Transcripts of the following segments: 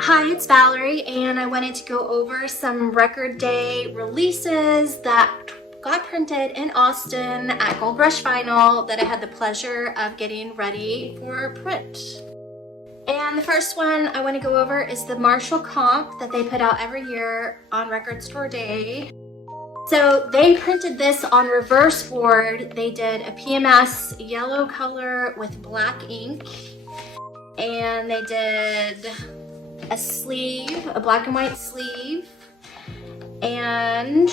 Hi, it's Valerie, and I wanted to go over some record day releases that got printed in Austin at Gold Rush Vinyl that I had the pleasure of getting ready for print. And the first one I want to go over is the Marshall Comp that they put out every year on Record Store Day. So they printed this on reverse board. They did a PMS yellow color with black ink, and they did a sleeve, a black and white sleeve, and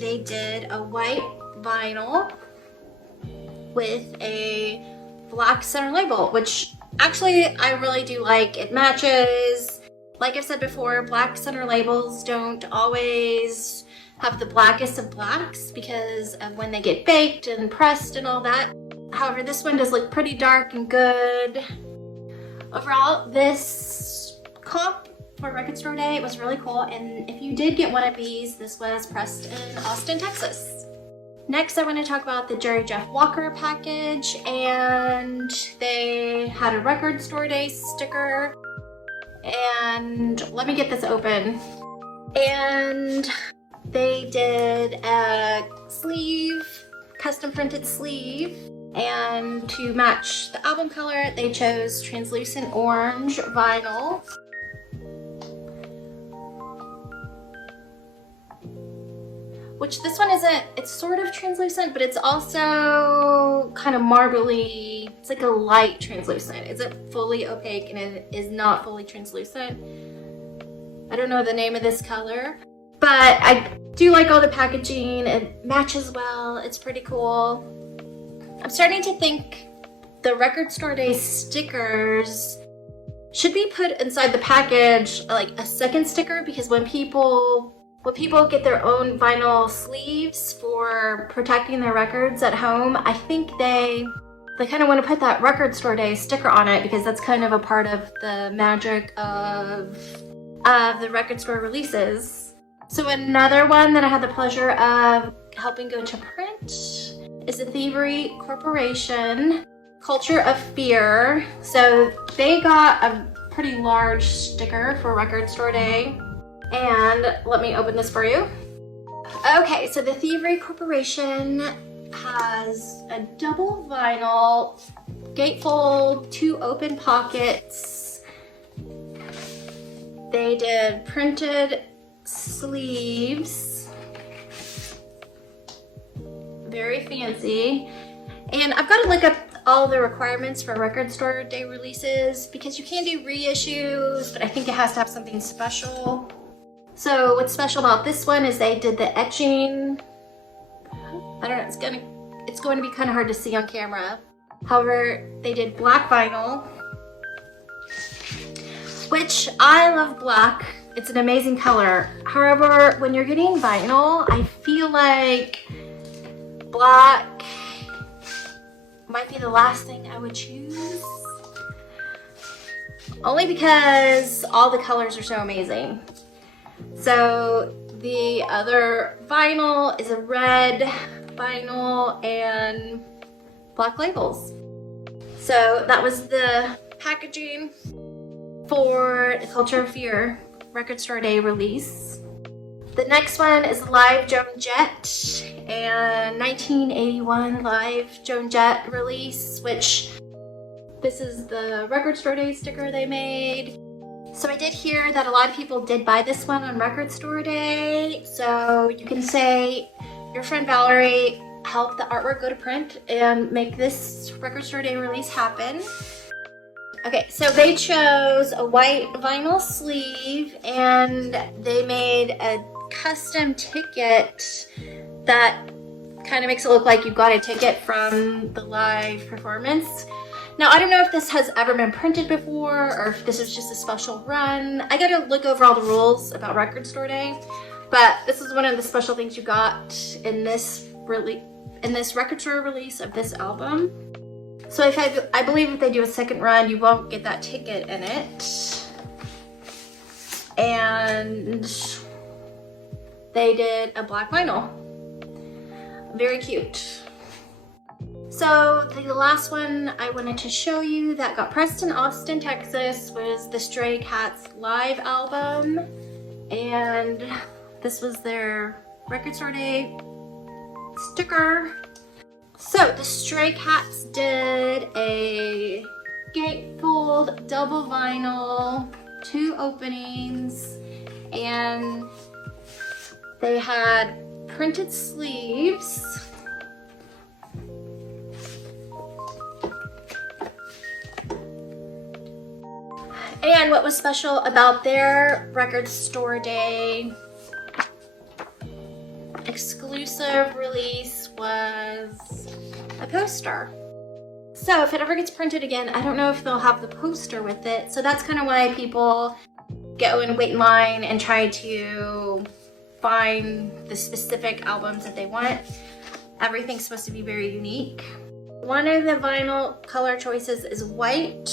they did a white vinyl with a black center label, which actually I really do like. It matches. Like I've said before, black center labels don't always have the blackest of blacks because of when they get baked and pressed and all that. However, this one does look pretty dark and good. Overall, this comp for Record Store Day was really cool, and if you did get one of these, this was pressed in Austin, Texas. Next, I want to talk about the Jerry Jeff Walker package, and they had a Record Store Day sticker, and let me get this open. And they did a sleeve, custom printed sleeve, and to match the album color, they chose translucent orange vinyl. Which this one isn't, it's sort of translucent, but it's also kind of marbly. It's like a light translucent. It isn't fully opaque and it is not fully translucent. I don't know the name of this color, but I do like all the packaging. It matches well. It's pretty cool. I'm starting to think the Record Store Day stickers should be put inside the package, like a second sticker, because when people get their own vinyl sleeves for protecting their records at home, I think they kind of want to put that Record Store Day sticker on it because that's kind of a part of the magic of the record store releases. So another one that I had the pleasure of helping go to print is the Thievery Corporation Culture of Fear. So they got a pretty large sticker for Record Store Day. And let me open this for you. Okay, so the Thievery Corporation has a double vinyl, gatefold, 2 open pockets. They did printed sleeves. Very fancy. And I've got to look up all the requirements for Record Store Day releases because you can do reissues, but I think it has to have something special. So what's special about this one is they did the etching. I don't know, it's going to be kind of hard to see on camera. However, they did black vinyl, which I love black. It's an amazing color. However, when you're getting vinyl, I feel like black might be the last thing I would choose. Only because all the colors are so amazing. So the other vinyl is a red vinyl and black labels. So that was the packaging for the Culture of Fear Record Store Day release. The next one is Live Joan Jett and 1981 Live Joan Jett release, which this is the Record Store Day sticker they made. So I did hear that a lot of people did buy this one on Record Store Day. So you can say your friend Valerie helped the artwork go to print and make this Record Store Day release happen. Okay, so they chose a white vinyl sleeve and they made a custom ticket that kind of makes it look like you got a ticket from the live performance. Now, I don't know if this has ever been printed before or if this is just a special run. I gotta look over all the rules about Record Store Day, but this is one of the special things you got in this record store release of this album. So I believe if they do a second run, you won't get that ticket in it. And they did a black vinyl. Very cute. So the last one I wanted to show you that got pressed in Austin, Texas was the Stray Cats live album. And this was their Record Store Day sticker. So the Stray Cats did a gatefold double vinyl, 2 openings, and they had printed sleeves. And what was special about their Record Store Day exclusive release was a poster. So if it ever gets printed again, I don't know if they'll have the poster with it. So that's kind of why people go and wait in line and try to find the specific albums that they want. Everything's supposed to be very unique. One of the vinyl color choices is white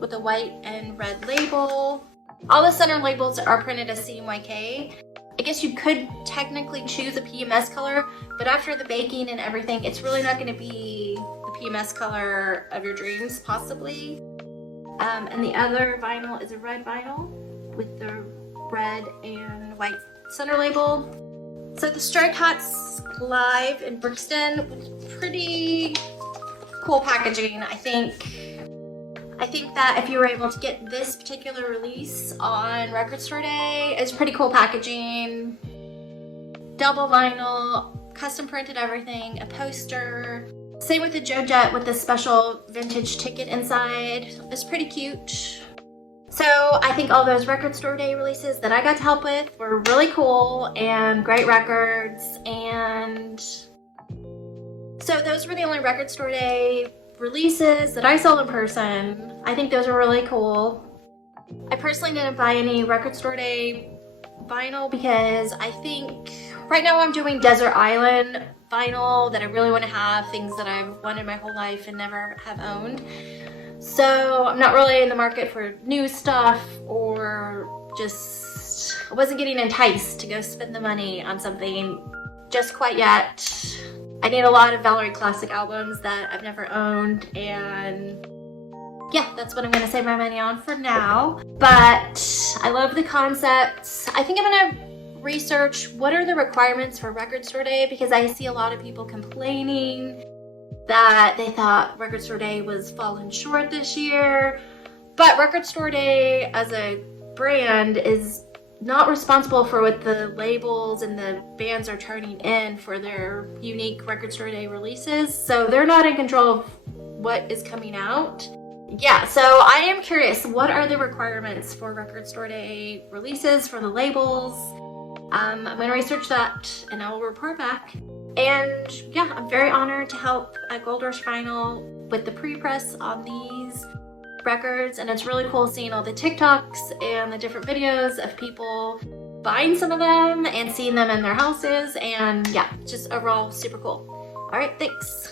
with a white and red label. All the center labels are printed as CMYK. I guess you could technically choose a PMS color, but after the baking and everything, it's really not going to be the PMS color of your dreams, possibly. And the other vinyl is a red vinyl with the red and white center label. So the Stray Cats live in Brixton, pretty cool packaging. I think that if you were able to get this particular release on Record Store Day, it's pretty cool packaging. Double vinyl, custom printed everything, a poster. Same with the Joe Jet with the special vintage ticket inside. It's pretty cute. So I think all those Record Store Day releases that I got to help with were really cool and great records. And so those were the only Record Store Day releases that I saw in person. I think those are really cool. I personally didn't buy any Record Store Day vinyl because I think right now I'm doing Desert Island vinyl that I really want to have, things that I've wanted my whole life and never have owned. So I'm not really in the market for new stuff, or just I wasn't getting enticed to go spend the money on something just quite yet. I need a lot of Valerie classic albums that I've never owned, and yeah, that's what I'm gonna save my money on for now. But I love the concept. I think I'm gonna research what are the requirements for Record Store Day, because I see a lot of people complaining that they thought Record Store Day was falling short this year. But Record Store Day as a brand is not responsible for what the labels and the bands are turning in for their unique Record Store Day releases. So they're not in control of what is coming out. Yeah, so I am curious, what are the requirements for Record Store Day releases for the labels? I'm gonna research that and I will report back. And yeah, I'm very honored to help Gold Rush Vinyl with the pre-press on these records, and it's really cool seeing all the TikToks and the different videos of people buying some of them and seeing them in their houses, and yeah, just overall super cool. All right, thanks.